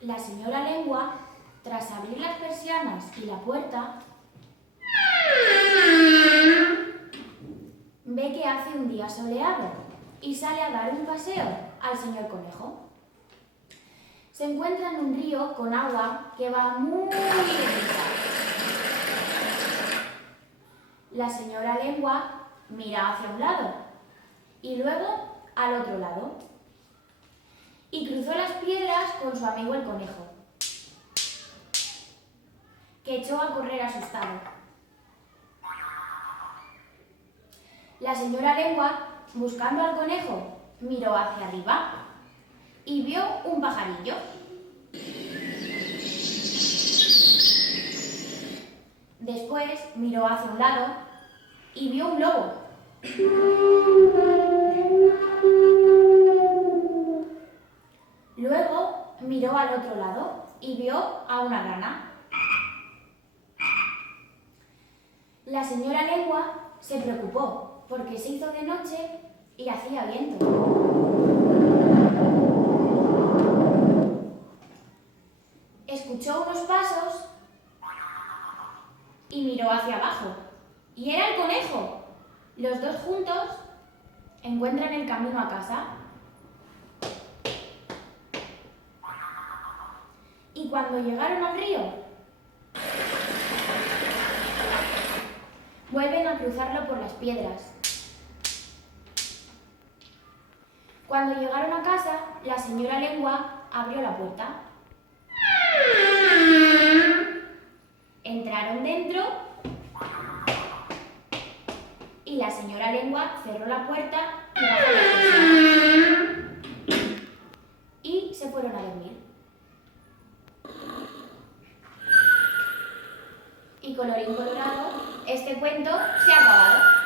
La señora Lengua, tras abrir las persianas y la puerta, ve que hace un día soleado y sale a dar un paseo al señor Conejo. Se encuentra en un río con agua que va muy deprisa. La señora Lengua mira hacia un lado y luego al otro lado y cruzó las piedras con su amigo el conejo, que echó a correr asustado. La señora Lengua, buscando al conejo, miró hacia arriba y vio un pajarillo. Después miró hacia un lado y vio un lobo. Luego miró al otro lado y vio a una rana. La señora Lengua se preocupó porque se hizo de noche y hacía viento. Escuchó unos pasos y miró hacia abajo. Y era el conejo. Los dos juntos encuentran el camino a casa. Y cuando llegaron al río, vuelven a cruzarlo por las piedras. Cuando llegaron a casa, la señora Lengua abrió la puerta. Entraron dentro y la señora Lengua cerró la puerta y bajó la persiana. Y se fueron a dormir. Y colorín colorado, este cuento se ha acabado.